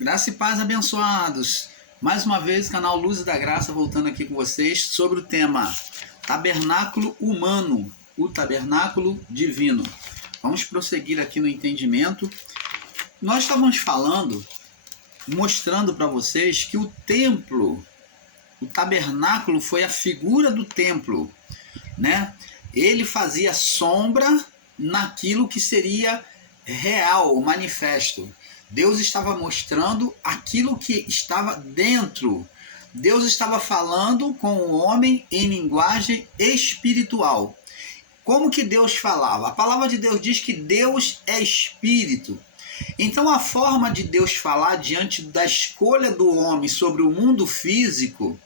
Graça e paz, abençoados. Mais uma vez, canal Luz da Graça voltando aqui com vocês sobre o tema Tabernáculo Humano, o Tabernáculo Divino. Vamos prosseguir aqui no entendimento. Nós estávamos falando, mostrando para vocês que o templo, o tabernáculo foi a figura do templo, né? Ele fazia sombra naquilo que seria real, manifesto. Deus estava mostrando aquilo que estava dentro. Deus estava falando com o homem em linguagem espiritual. Como que Deus falava? A palavra de Deus diz que Deus é espírito. Então a forma de Deus falar diante da escolha do homem sobre o mundo físico,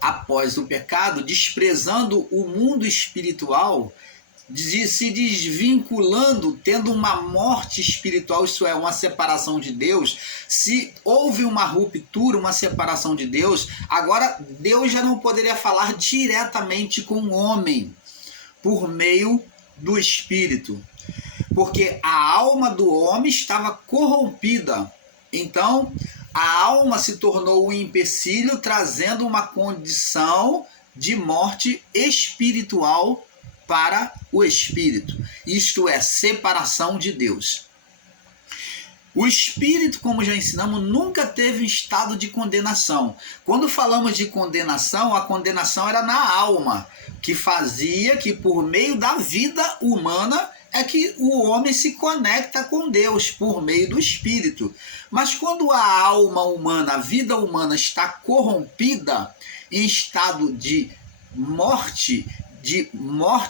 após o pecado, desprezando o mundo espiritual, se desvinculando, tendo uma morte espiritual, isso é, uma separação de Deus. Se houve uma ruptura, uma separação de Deus, agora Deus já não poderia falar diretamente com o homem por meio do Espírito, porque a alma do homem estava corrompida. Então a alma se tornou um empecilho, trazendo uma condição de morte espiritual para o espírito, isto é, separação de Deus. O espírito, como já ensinamos, nunca teve estado de condenação. Quando falamos de condenação, a condenação era na alma, que fazia que por meio da vida humana é que o homem se conecta com Deus por meio do espírito. Mas quando a alma humana, a vida humana está corrompida, em estado de morte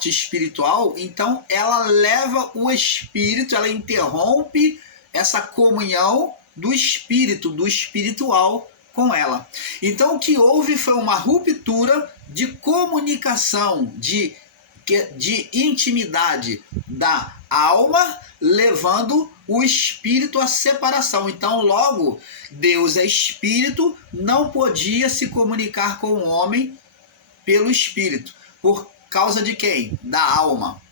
espiritual, então ela leva o espírito, ela interrompe essa comunhão do espírito, do espiritual com ela. Então o que houve foi uma ruptura de comunicação, de intimidade da alma, levando o espírito à separação. Então logo, Deus é espírito, não podia se comunicar com o homem pelo espírito. Por causa de quem? Da alma.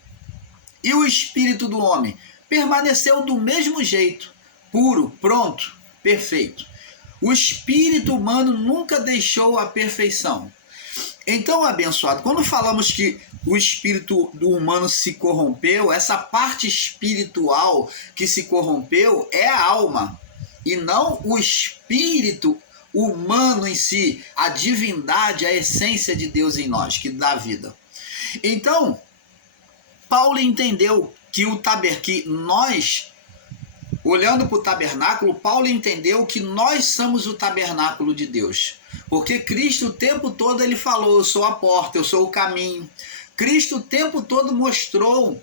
E o espírito do homem permaneceu do mesmo jeito, puro, pronto, perfeito. O espírito humano nunca deixou a perfeição. Então, abençoado, quando falamos que o espírito do humano se corrompeu, essa parte espiritual que se corrompeu é a alma, e não o espírito humano em si, a divindade, a essência de Deus em nós, que dá vida. Então, Paulo entendeu que nós, olhando para o tabernáculo, Paulo entendeu que nós somos o tabernáculo de Deus. Porque Cristo o tempo todo ele falou, eu sou a porta, eu sou o caminho. Cristo o tempo todo mostrou,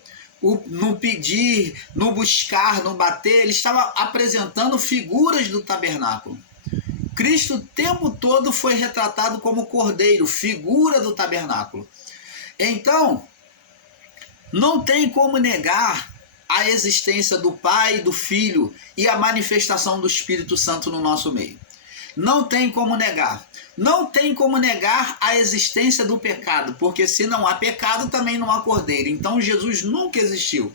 no pedir, no buscar, no bater, ele estava apresentando figuras do tabernáculo. Cristo o tempo todo foi retratado como cordeiro, figura do tabernáculo. Então, não tem como negar a existência do Pai, do Filho e a manifestação do Espírito Santo no nosso meio. Não tem como negar. Não tem como negar a existência do pecado, porque se não há pecado, também não há cordeiro. Então Jesus nunca existiu.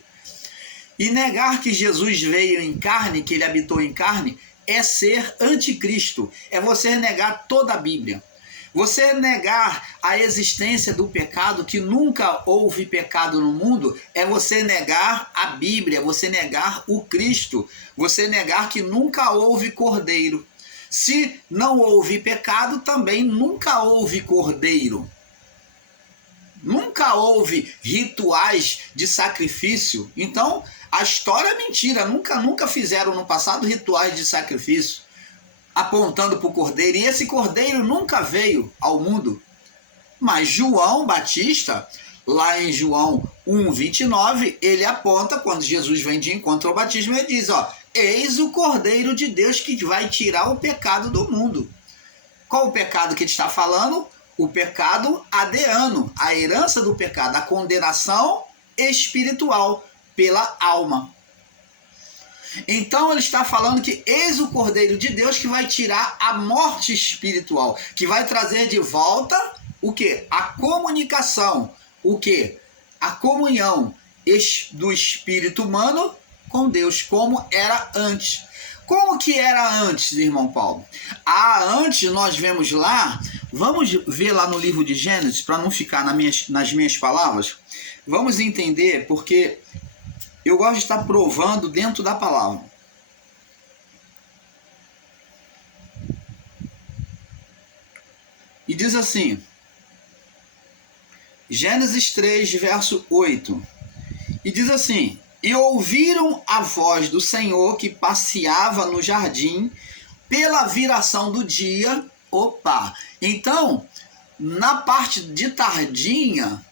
E negar que Jesus veio em carne, que ele habitou em carne, é ser anticristo. É você negar toda a Bíblia. Você negar a existência do pecado, que nunca houve pecado no mundo, é você negar a Bíblia, você negar o Cristo, você negar que nunca houve cordeiro. Se não houve pecado, também nunca houve cordeiro. Nunca houve rituais de sacrifício. Então, a história é mentira. Nunca fizeram no passado rituais de sacrifício, apontando para o cordeiro. E esse cordeiro nunca veio ao mundo. Mas João Batista, lá em João 1:29, ele aponta, quando Jesus vem de encontro ao batismo, ele diz, eis o Cordeiro de Deus que vai tirar o pecado do mundo. Qual o pecado que ele está falando? O pecado adeano, a herança do pecado, a condenação espiritual pela alma. Então ele está falando que eis o Cordeiro de Deus que vai tirar a morte espiritual, que vai trazer de volta o quê? A comunicação, o quê? A comunhão do espírito humano com Deus, como era antes. Como que era antes, irmão Paulo? Antes nós vemos lá, vamos ver lá no livro de Gênesis, para não ficar nas minhas palavras, vamos entender, porque eu gosto de estar provando dentro da palavra. E diz assim, Gênesis 3, verso 8, e diz assim: e ouviram a voz do Senhor que passeava no jardim pela viração do dia. Opa! Então, na parte de tardinha,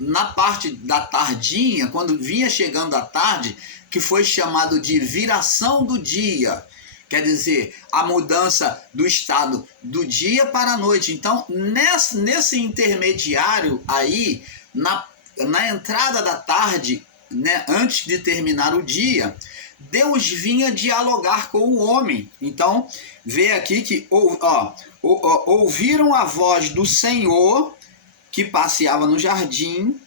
na parte da tardinha, quando vinha chegando a tarde, que foi chamado de viração do dia, quer dizer, a mudança do estado do dia para a noite. Então, nesse intermediário aí, na entrada da tarde, né, antes de terminar o dia, Deus vinha dialogar com o homem. Então, vê aqui que ouviram a voz do Senhor que passeava no jardim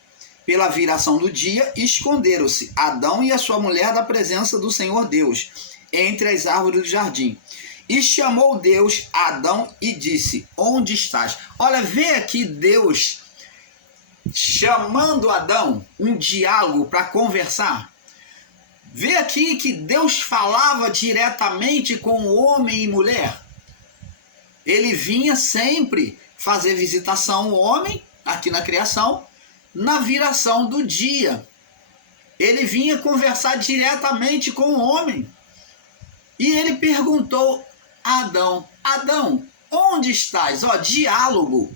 pela viração do dia, e esconderam-se Adão e a sua mulher da presença do Senhor Deus entre as árvores do jardim. E chamou Deus Adão e disse: onde estás? Olha, vê aqui Deus chamando Adão, um diálogo para conversar. Vê aqui que Deus falava diretamente com o homem e mulher. Ele vinha sempre fazer visitação ao homem, aqui na criação, na viração do dia. Ele vinha conversar diretamente com o homem. E ele perguntou a Adão: Adão, onde estás? Diálogo.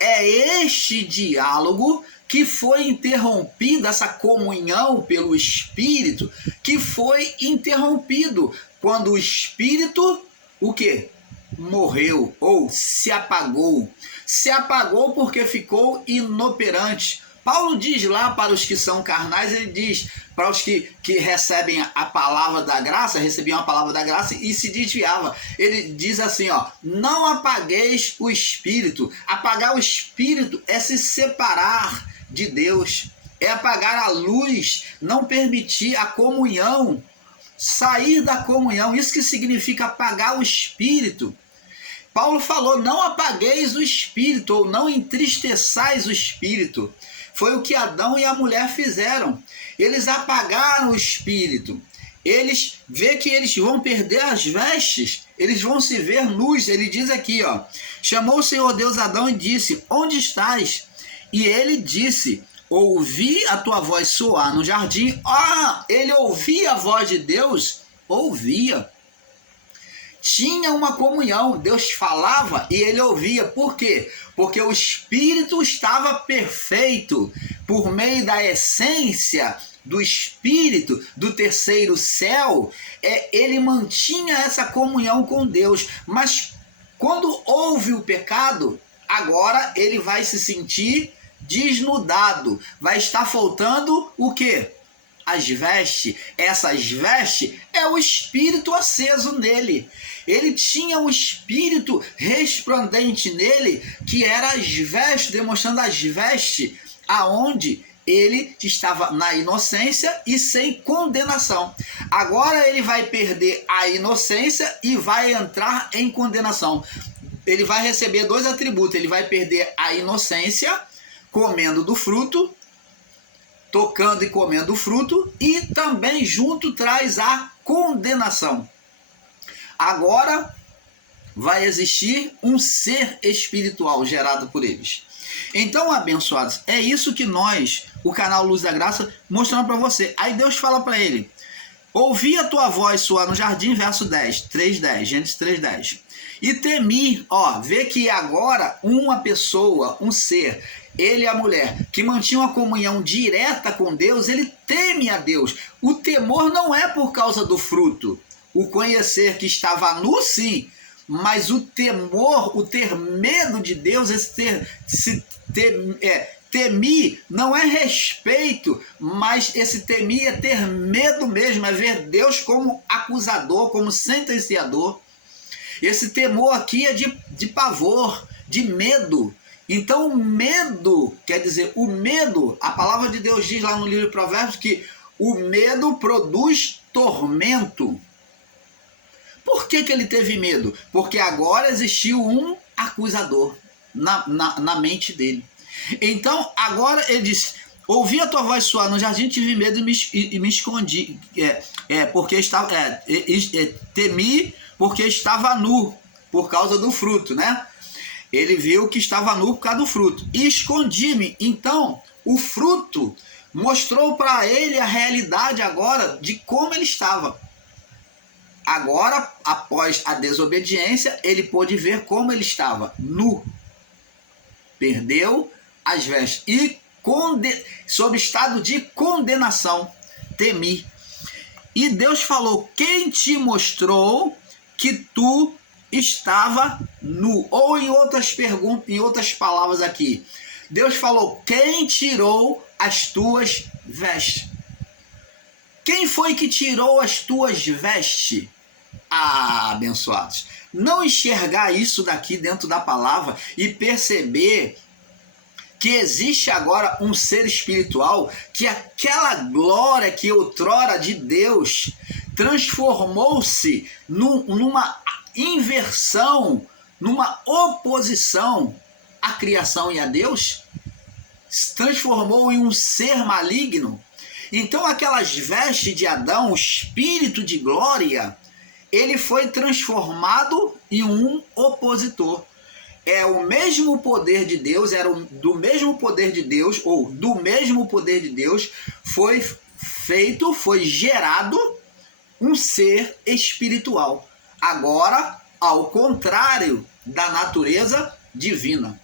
É este diálogo que foi interrompido, essa comunhão pelo Espírito, que foi interrompido quando o Espírito, o quê? Morreu ou se apagou. Se apagou porque ficou inoperante. Paulo diz lá para os que são carnais, ele diz para os que recebem a palavra da graça, recebiam a palavra da graça e se desviava. Ele diz assim, não apagueis o Espírito. Apagar o Espírito é se separar de Deus, é apagar a luz, não permitir a comunhão, sair da comunhão. Isso que significa apagar o Espírito. Paulo falou: não apagueis o Espírito, ou não entristeçais o Espírito. Foi o que Adão e a mulher fizeram. Eles apagaram o Espírito. Eles vê que eles vão perder as vestes, eles vão se ver nus. Ele diz aqui, chamou o Senhor Deus Adão e disse: onde estás? E ele disse: ouvi a tua voz soar no jardim. Ele ouvia a voz de Deus? Ouvia. Tinha uma comunhão, Deus falava e ele ouvia. Por quê? Porque o Espírito estava perfeito. Por meio da essência do Espírito, do terceiro céu, ele mantinha essa comunhão com Deus. Mas quando houve o pecado, agora ele vai se sentir desnudado. Vai estar faltando o quê? As vestes. Essas vestes é o Espírito aceso nele. Ele tinha um Espírito resplandente nele, que era as vestes, demonstrando as vestes aonde ele estava na inocência e sem condenação. Agora ele vai perder a inocência e vai entrar em condenação. Ele vai receber dois atributos. Ele vai perder a inocência, comendo do fruto, tocando e comendo o fruto, e também junto traz a condenação. Agora vai existir um ser espiritual gerado por eles. Então, abençoados, é isso que nós, o canal Luz da Graça, mostramos para você. Aí Deus fala para ele: ouvi a tua voz soar no jardim, verso 10, 3:10, Gênesis 3:10. E temi, vê que agora uma pessoa, um ser, ele e a mulher, que mantinham uma comunhão direta com Deus, ele teme a Deus. O temor não é por causa do fruto. O conhecer que estava nu, sim, mas o temor, o ter medo de Deus, temer não é respeito, mas esse temer é ter medo mesmo, é ver Deus como acusador, como sentenciador. Esse temor aqui é de pavor, de medo. Então o medo, quer dizer, o medo, a palavra de Deus diz lá no livro de Provérbios que o medo produz tormento. Por que ele teve medo? Porque agora existiu um acusador na mente dele. Então, agora ele diz: ouvi a tua voz soar no jardim, tive medo e me escondi. Temi porque estava nu, por causa do fruto, né? Ele viu que estava nu por causa do fruto. E escondi-me. Então, o fruto mostrou para ele a realidade agora de como ele estava. Agora, após a desobediência, ele pôde ver como ele estava, nu. Perdeu as vestes. E sob estado de condenação, temi. E Deus falou: quem te mostrou que tu estava nu? Ou em outras palavras aqui, Deus falou: quem tirou as tuas vestes? Quem foi que tirou as tuas vestes? Ah, abençoados, não enxergar isso daqui dentro da palavra e perceber que existe agora um ser espiritual, que aquela glória que outrora de Deus transformou-se numa inversão, numa oposição à criação e a Deus, se transformou em um ser maligno. Então aquelas vestes de Adão, o espírito de glória, ele foi transformado em um opositor. É o mesmo poder de Deus, do mesmo poder de Deus, foi gerado um ser espiritual. Agora, ao contrário da natureza divina.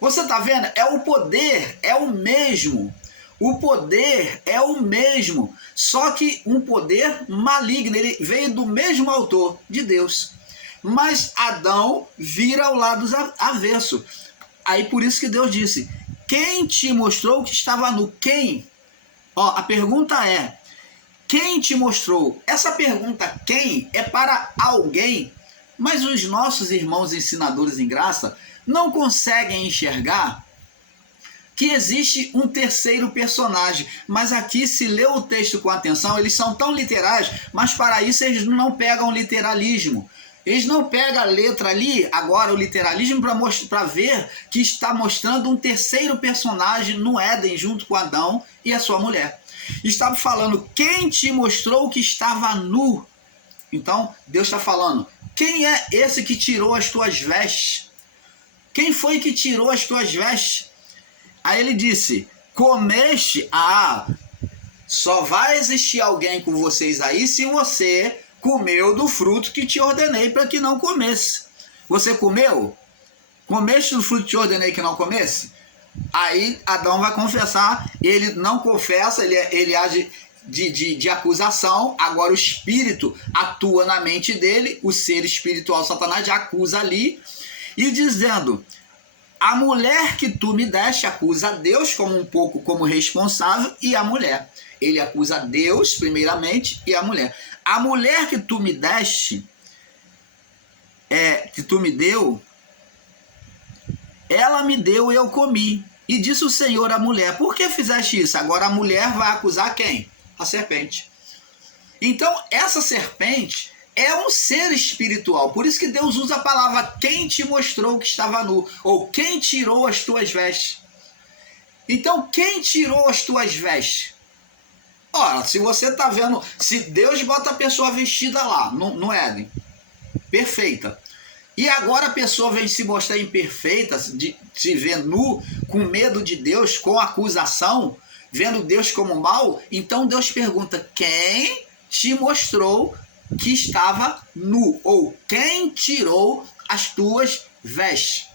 Você está vendo? O poder é o mesmo. O poder é o mesmo, só que um poder maligno. Ele veio do mesmo autor, de Deus. Mas Adão vira ao lado avesso. Aí por isso que Deus disse: quem te mostrou que estava nu? Quem? A pergunta é: quem te mostrou? Essa pergunta, quem, é para alguém. Mas os nossos irmãos ensinadores em graça não conseguem enxergar que existe um terceiro personagem. Mas aqui, se ler o texto com atenção, eles são tão literais, mas para isso eles não pegam literalismo. Eles não pegam a letra ali, agora o literalismo, para ver que está mostrando um terceiro personagem no Éden, junto com Adão e a sua mulher. Estava falando: quem te mostrou que estava nu? Então, Deus está falando: quem é esse que tirou as tuas vestes? Quem foi que tirou as tuas vestes? Aí ele disse: comeste. Só vai existir alguém com vocês aí se você comeu do fruto que te ordenei para que não comesse. Você comeu? Comeste do fruto que te ordenei que não comesse? Aí Adão vai confessar. Ele não confessa, ele age de acusação. Agora o espírito atua na mente dele, o ser espiritual Satanás já acusa ali, e dizendo: a mulher que tu me deste, acusa Deus como responsável, e a mulher. Ele acusa Deus primeiramente e a mulher. A mulher que tu me deste, que tu me deu, ela me deu e eu comi. E disse o Senhor à mulher: por que fizeste isso? Agora a mulher vai acusar quem? A serpente. Então essa serpente é um ser espiritual. Por isso que Deus usa a palavra: quem te mostrou que estava nu? Ou quem tirou as tuas vestes? Então, quem tirou as tuas vestes? Ora, se você está vendo, se Deus bota a pessoa vestida lá, no Éden, perfeita, e agora a pessoa vem se mostrar imperfeita, se ver nu, com medo de Deus, com acusação, vendo Deus como mal, então Deus pergunta: quem te mostrou que estava nu? Ou quem tirou as tuas vestes?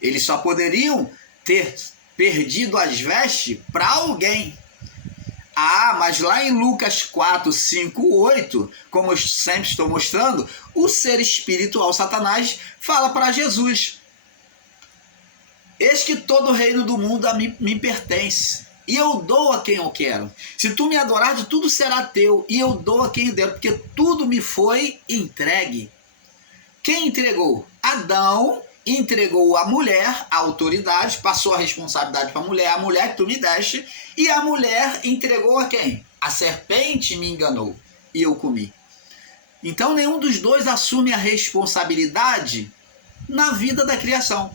Eles só poderiam ter perdido as vestes para alguém. Mas lá em Lucas 4, 5, 8, como eu sempre estou mostrando, o ser espiritual Satanás fala para Jesus: eis que todo o reino do mundo a mim me pertence, e eu dou a quem eu quero. Se tu me adorares, tudo será teu, e eu dou a quem eu quero, porque tudo me foi entregue. Quem entregou? Adão entregou a mulher, a autoridade, passou a responsabilidade para a mulher que tu me deste, e a mulher entregou a quem? A serpente me enganou. e eu comi. Então nenhum dos dois assume a responsabilidade na vida da criação,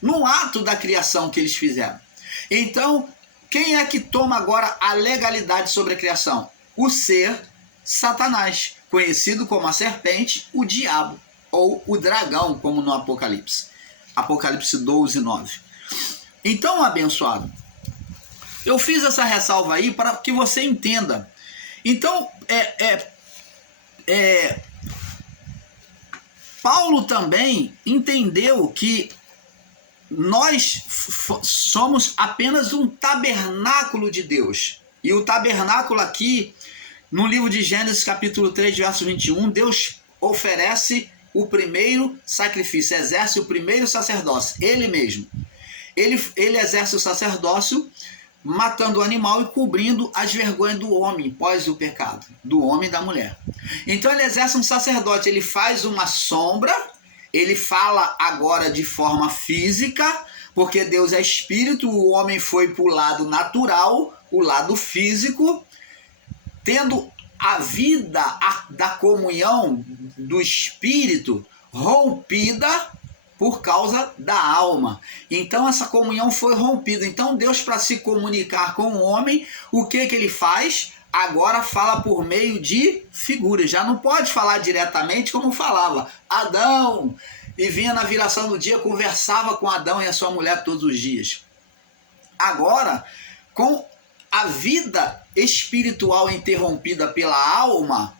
no ato da criação que eles fizeram. Então, quem é que toma agora a legalidade sobre a criação? O ser Satanás, conhecido como a serpente, o diabo, ou o dragão, como no Apocalipse. Apocalipse 12, 9. Então, abençoado, eu fiz essa ressalva aí para que você entenda. Então, Paulo também entendeu que nós somos apenas um tabernáculo de Deus. E o tabernáculo aqui, no livro de Gênesis capítulo 3, verso 21, Deus oferece o primeiro sacrifício, exerce o primeiro sacerdócio, ele mesmo. Ele exerce o sacerdócio matando o animal e cobrindo as vergonhas do homem pós o pecado, do homem e da mulher. Então ele exerce um sacerdote, ele faz uma sombra, ele fala agora de forma física, porque Deus é espírito, o homem foi para o lado natural, o lado físico, tendo a vida da comunhão do espírito rompida por causa da alma. Então essa comunhão foi rompida. Então Deus, para se comunicar com o homem, o que ele faz? Agora fala por meio de figuras. Já não pode falar diretamente como falava Adão, e vinha na viração do dia, conversava com Adão e a sua mulher todos os dias. Agora, com a vida espiritual interrompida pela alma,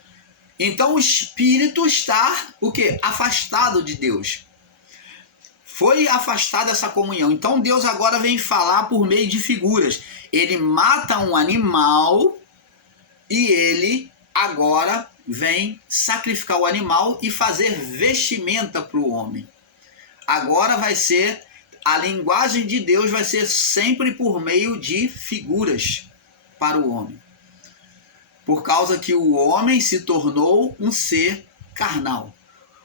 então o espírito está o quê? Afastado de Deus. Foi afastada essa comunhão. Então Deus agora vem falar por meio de figuras. Ele mata um animal e ele agora vem sacrificar o animal e fazer vestimenta para o homem. Agora vai ser, a linguagem de Deus vai ser sempre por meio de figuras para o homem. Por causa que o homem se tornou um ser carnal.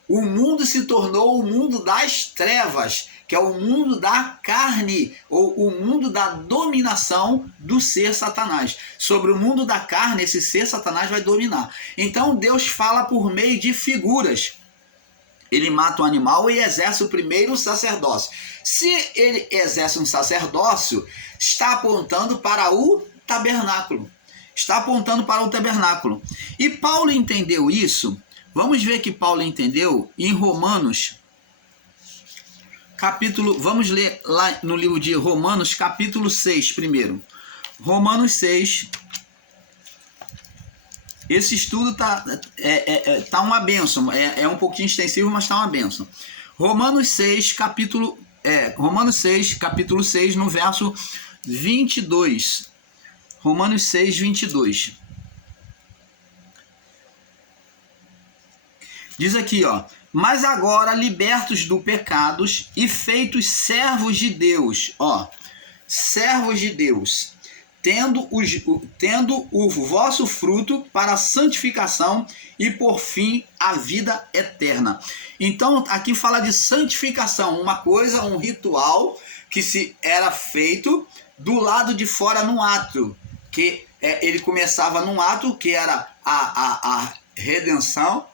O mundo se tornou o mundo das trevas, que é o mundo da carne, ou o mundo da dominação do ser Satanás. Sobre o mundo da carne, esse ser Satanás vai dominar. Então Deus fala por meio de figuras. Ele mata o animal e exerce o primeiro sacerdócio. Se ele exerce um sacerdócio, está apontando para o tabernáculo. Está apontando para o tabernáculo. E Paulo entendeu isso. Vamos ver que Paulo entendeu em Romanos, capítulo, vamos ler lá no livro de Romanos, capítulo 6 primeiro. Romanos 6, esse estudo tá uma bênção, é um pouquinho extensivo, mas tá uma bênção. Romanos 6, capítulo 6, no verso 22. Romanos 6, 22. Diz aqui, ó: mas agora libertos do pecados e feitos servos de Deus, ó, servos de Deus, tendo o vosso fruto para a santificação e por fim a vida eterna. Então aqui fala de santificação, uma coisa, um ritual que se era feito do lado de fora no átrio, que ele começava num ato que era a redenção,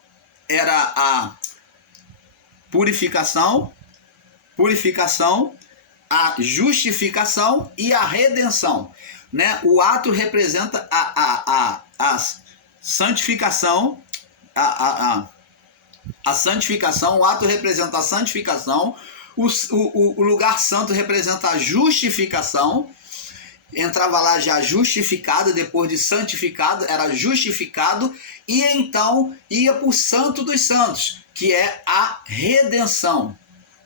era a purificação, a justificação e a redenção, né? O ato representa a santificação, a santificação, o ato representa a santificação, o lugar santo representa a justificação. Entrava lá já justificado, depois de santificado, era justificado, e então ia para o santo dos santos, que é a redenção,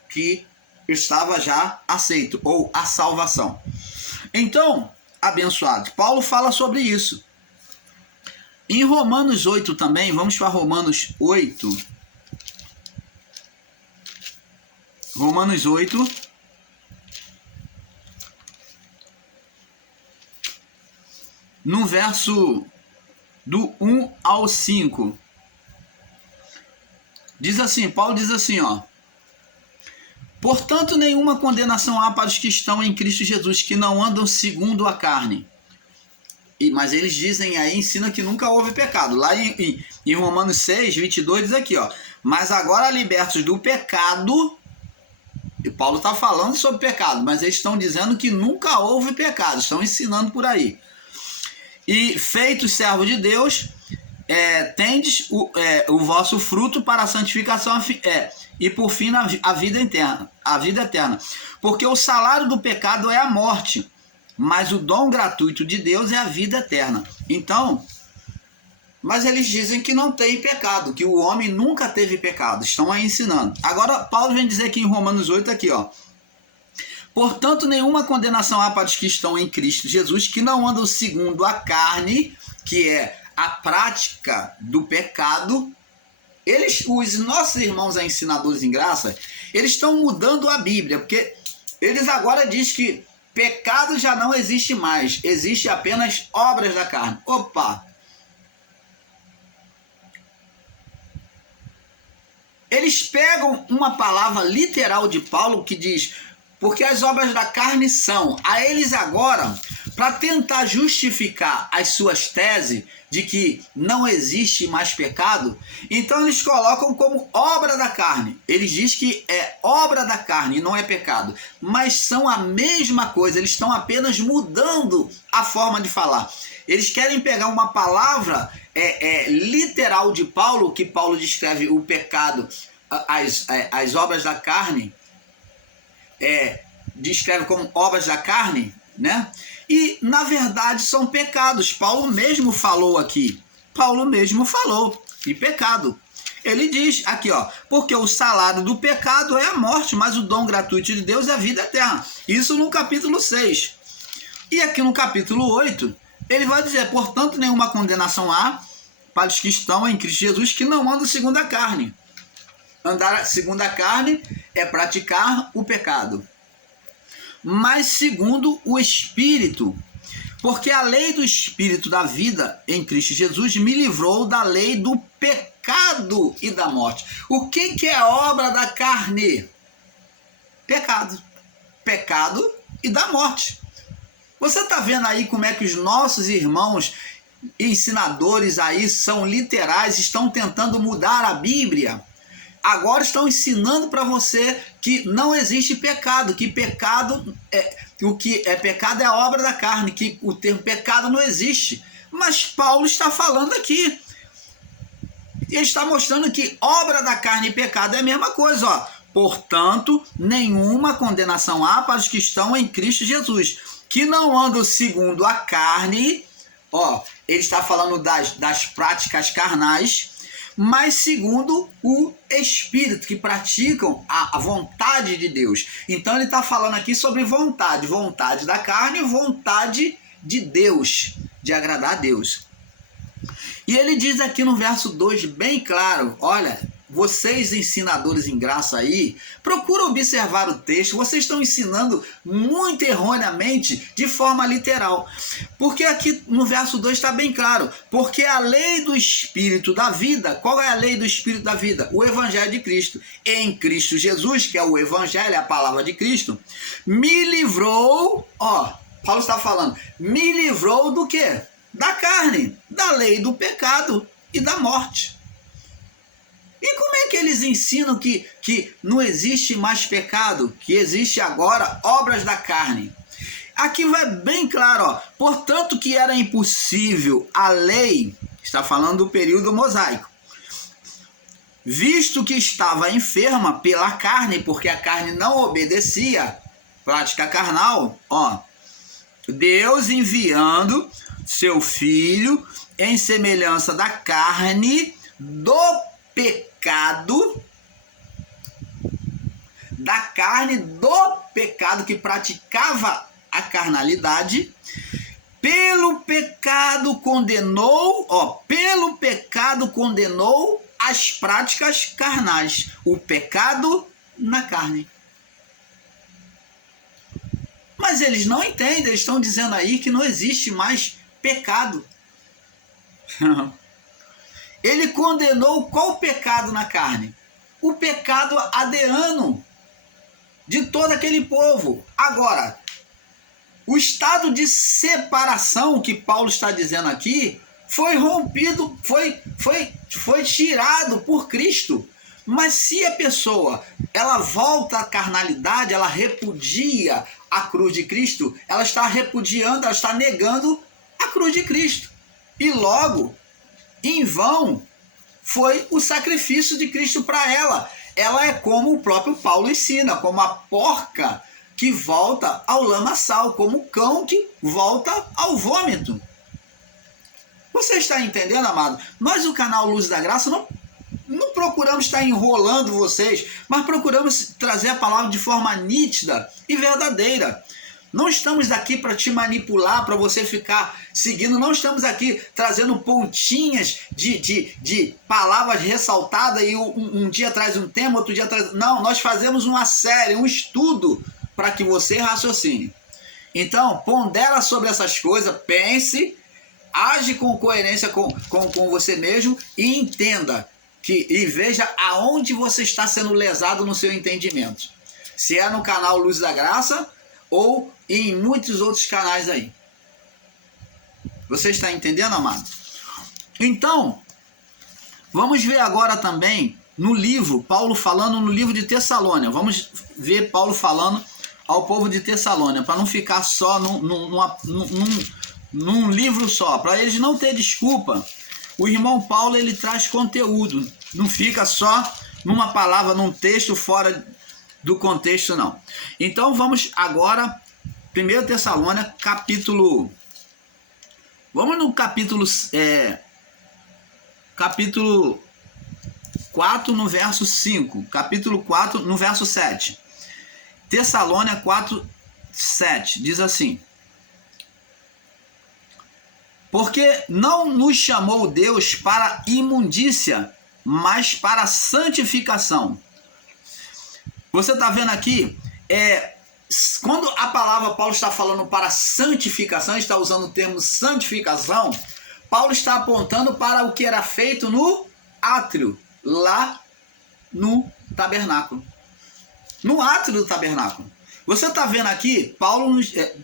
que estava já aceito, ou a salvação. Então, abençoado, Paulo fala sobre isso. Em Romanos 8 também, vamos para Romanos 8. Romanos 8. No verso do 1 ao 5. Diz assim, Paulo diz assim, ó: portanto, nenhuma condenação há para os que estão em Cristo Jesus, que não andam segundo a carne. Mas eles dizem aí, ensinam que nunca houve pecado. Lá em Romanos 6, 22 diz aqui, ó. Mas agora libertos do pecado, e Paulo está falando sobre pecado, mas eles estão dizendo que nunca houve pecado, estão ensinando por aí. E feitos servos de Deus, tendes o vosso fruto para a santificação e por fim a vida eterna. Porque o salário do pecado é a morte, mas o dom gratuito de Deus é a vida eterna. Então, mas eles dizem que não tem pecado, que o homem nunca teve pecado, estão aí ensinando. Agora, Paulo vem dizer aqui em Romanos 8, aqui, ó. Portanto, nenhuma condenação há para os que estão em Cristo Jesus, que não andam segundo a carne, que é a prática do pecado. Os nossos irmãos ensinadores em graça, eles estão mudando a Bíblia, porque eles agora dizem que pecado já não existe mais, existe apenas obras da carne. Opa! Eles pegam uma palavra literal de Paulo que diz, porque as obras da carne são. A eles agora, para tentar justificar as suas teses de que não existe mais pecado, então eles colocam como obra da carne. Eles dizem que é obra da carne e não é pecado. Mas são a mesma coisa, eles estão apenas mudando a forma de falar. Eles querem pegar uma palavra literal de Paulo, que Paulo descreve o pecado, as obras da carne, descreve como obras da carne, né? E na verdade são pecados. Paulo mesmo falou aqui. Paulo mesmo falou de pecado. Ele diz aqui, ó, porque o salário do pecado é a morte, mas o dom gratuito de Deus é a vida eterna. Isso no capítulo 6. E aqui no capítulo 8, ele vai dizer, portanto, nenhuma condenação há para os que estão em Cristo Jesus, que não andam segundo a carne. Andar segundo a carne é praticar o pecado, mas segundo o Espírito, porque a lei do Espírito da vida em Cristo Jesus me livrou da lei do pecado e da morte. O que é obra da carne? Pecado. Pecado e da morte. Você está vendo aí como é que os nossos irmãos ensinadores aí são literais, estão tentando mudar a Bíblia? Agora estão ensinando para você que não existe pecado, que pecado o que é pecado é obra da carne, que o termo pecado não existe. Mas Paulo está falando aqui. Ele está mostrando que obra da carne e pecado é a mesma coisa, ó. Portanto, nenhuma condenação há para os que estão em Cristo Jesus, que não andam segundo a carne, ó, ele está falando das práticas carnais, mas segundo o Espírito, que praticam a vontade de Deus. Então ele está falando aqui sobre vontade da carne e vontade de Deus, de agradar a Deus. E ele diz aqui no verso 2 bem claro, olha, vocês ensinadores em graça aí, procura observar o texto, vocês estão ensinando muito erroneamente, de forma literal. Porque aqui no verso 2 está bem claro, porque a lei do Espírito da vida, qual é a lei do Espírito da vida? O Evangelho de Cristo. Em Cristo Jesus, que é o Evangelho, é a palavra de Cristo, me livrou, ó, Paulo está falando, me livrou do quê? Da carne, da lei do pecado e da morte. E como é que eles ensinam que não existe mais pecado, que existe agora obras da carne? Aqui vai bem claro, ó, portanto que era impossível a lei, está falando do período mosaico, visto que estava enferma pela carne, porque a carne não obedecia, prática carnal, ó, Deus enviando seu Filho em semelhança da carne do pecado, da carne do pecado que praticava a carnalidade, pelo pecado condenou, ó, pelo pecado condenou as práticas carnais, o pecado na carne. Mas eles não entendem, eles estão dizendo aí que não existe mais pecado. Ele condenou qual pecado na carne? O pecado adriano de todo aquele povo. Agora, O estado de separação que Paulo está dizendo aqui foi rompido, foi tirado por Cristo. Mas se a pessoa ela volta à carnalidade, ela repudia a cruz de Cristo, ela está repudiando, ela está negando a cruz de Cristo. E logo, em vão, foi o sacrifício de Cristo para ela. Ela é como o próprio Paulo ensina, como a porca que volta ao lamaçal, como o cão que volta ao vômito. Você está entendendo, amado? Nós, o canal Luz da Graça, não procuramos estar enrolando vocês, mas procuramos trazer a palavra de forma nítida e verdadeira. Não estamos aqui para te manipular, para você ficar seguindo. Não estamos aqui trazendo pontinhas de palavras ressaltadas e um dia traz um tema, outro dia traz... Não, nós fazemos uma série, um estudo para que você raciocine. Então, pondera sobre essas coisas, pense, age com coerência com você mesmo e entenda e veja aonde você está sendo lesado no seu entendimento. Se é no canal Luz da Graça ou em muitos outros canais aí. Você está entendendo, amado? Então, vamos ver agora também no livro, Paulo falando no livro de Tessalônia. Vamos ver Paulo falando ao povo de Tessalônia, para não ficar só num livro só, para eles não ter desculpa. O irmão Paulo, ele traz conteúdo, não fica só numa palavra, num texto fora do contexto, não. Então vamos agora, 1 Tessalônia, capítulo... Vamos no capítulo 4, no verso 5. Capítulo 4, no verso 7. Tessalônia 4, 7. Diz assim: porque não nos chamou Deus para imundícia, mas para santificação. Você está vendo aqui, quando a palavra Paulo está falando para santificação, está usando o termo santificação, Paulo está apontando para o que era feito no átrio, lá no tabernáculo. No átrio do tabernáculo. Você está vendo aqui Paulo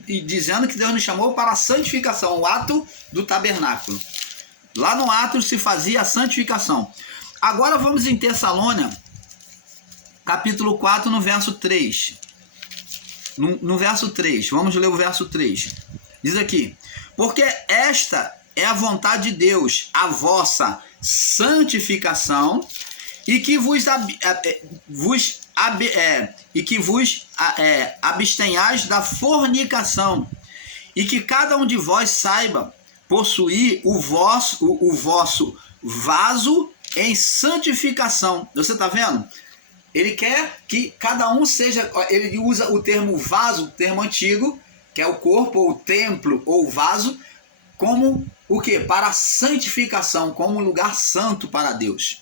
dizendo que Deus nos chamou para a santificação, o ato do tabernáculo. Lá no átrio se fazia a santificação. Agora vamos em Tessalônia, capítulo 4, no verso 3. No verso 3, vamos ler o verso 3. Diz aqui: porque esta é a vontade de Deus, a vossa santificação, e que vos abstenhais da fornicação, e que cada um de vós saiba possuir o vosso vaso em santificação. Você está vendo? Ele quer que cada um seja... Ele usa o termo vaso, o termo antigo, que é o corpo, ou o templo, ou o vaso, como o quê? Para a santificação, como um lugar santo para Deus.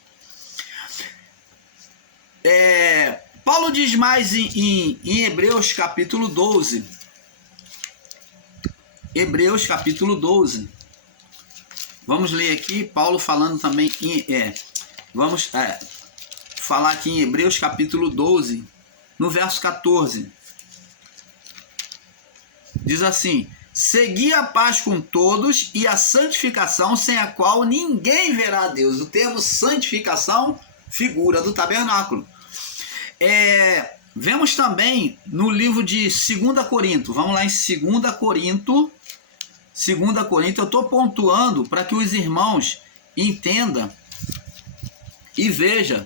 Paulo diz mais em Hebreus capítulo 12. Hebreus capítulo 12. Vamos ler aqui, Paulo falando também vamos falar aqui em Hebreus capítulo 12, no verso 14. Diz assim: segui a paz com todos e a santificação, sem a qual ninguém verá a Deus. O termo santificação figura do tabernáculo. Vemos também no livro de 2 Coríntios. Vamos lá em 2 Coríntios. 2 Coríntios, eu estou pontuando para que os irmãos entendam e vejam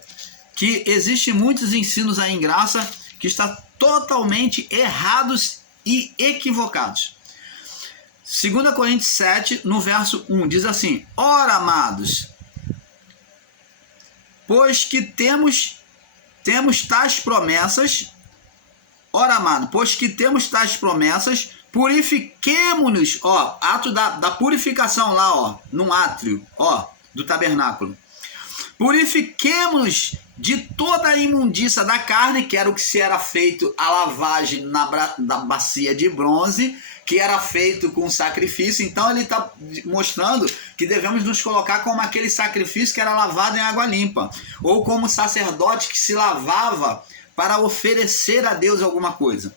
que existem muitos ensinos aí em graça que estão totalmente errados e equivocados. 2 Coríntios 7, no verso 1, diz assim: ora, amados, pois que temos tais promessas, purifiquemo-nos, ato da purificação lá, no átrio, do tabernáculo. Purifiquemo-nos de toda a imundícia da carne, que era o que se era feito a lavagem da bacia de bronze, que era feito com sacrifício. Então ele está mostrando que devemos nos colocar como aquele sacrifício que era lavado em água limpa, ou como sacerdote que se lavava para oferecer a Deus alguma coisa.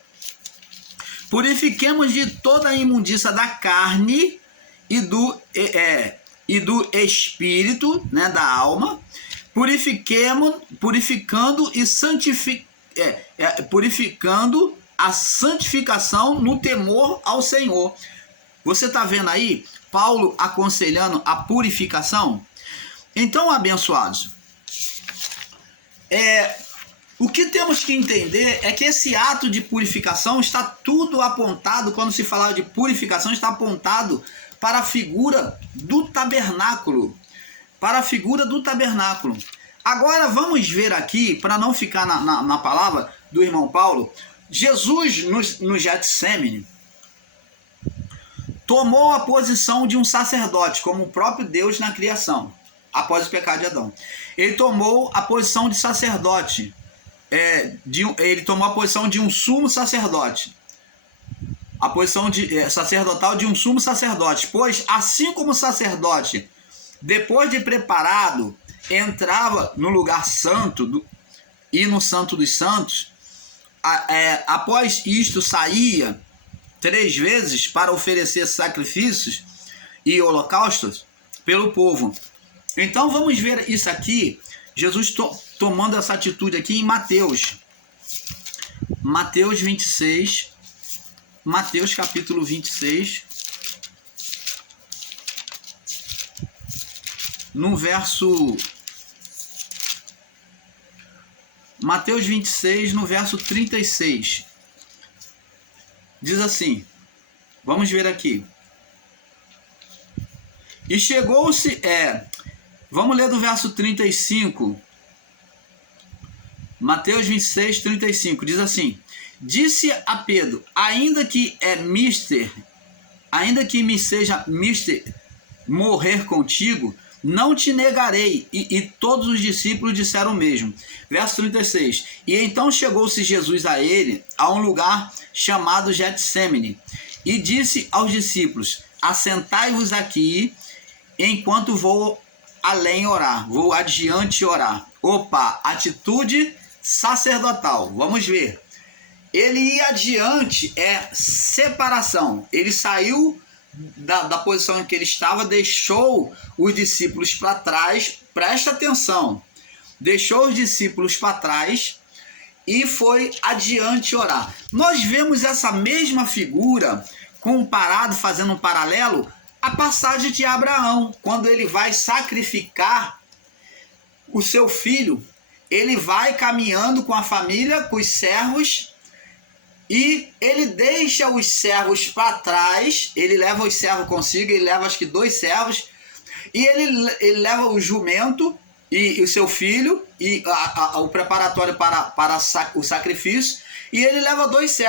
purifiquemos de toda a imundícia da carne e do espírito, né, da alma, purificando a santificação no temor ao Senhor. Você está vendo aí Paulo aconselhando a purificação? Então, abençoados, o que temos que entender é que esse ato de purificação está tudo apontado, quando se fala de purificação, está apontado para a figura do tabernáculo. Para a figura do tabernáculo. Agora vamos ver aqui, para não ficar na palavra do irmão Paulo, Jesus no Getsemane tomou a posição de um sacerdote, como o próprio Deus na criação, após o pecado de Adão. Ele tomou a posição de sacerdote, ele tomou a posição de um sumo sacerdote, a posição sacerdotal de um sumo sacerdote, pois assim como o sacerdote, depois de preparado, entrava no lugar santo e no santo dos santos, após isto saía 3 vezes para oferecer sacrifícios e holocaustos pelo povo. Então vamos ver isso aqui, Jesus tomando essa atitude aqui em Mateus 26, Mateus capítulo 26, no verso... Mateus 26, no verso 36. Diz assim, vamos ver aqui. E chegou-se... vamos ler do verso 35. Mateus 26, 35. Diz assim: disse a Pedro, ainda que me seja mister morrer contigo, não te negarei. E todos os discípulos disseram o mesmo. Verso 36. E então chegou-se Jesus a ele, a um lugar chamado Getsemane, e disse aos discípulos: assentai-vos aqui, enquanto vou além orar, vou adiante orar. Opa, atitude sacerdotal. Vamos ver. Ele ia adiante, separação. Ele saiu da posição em que ele estava, deixou os discípulos para trás, presta atenção, deixou os discípulos para trás e foi adiante orar. Nós vemos essa mesma figura fazendo um paralelo, a passagem de Abraão, quando ele vai sacrificar o seu filho, ele vai caminhando com a família, com os servos, e ele deixa os servos para trás, ele leva os servos consigo, ele leva acho que 2 servos, e ele leva o jumento e o seu filho, e o preparatório para o sacrifício, e ele leva 2 servos.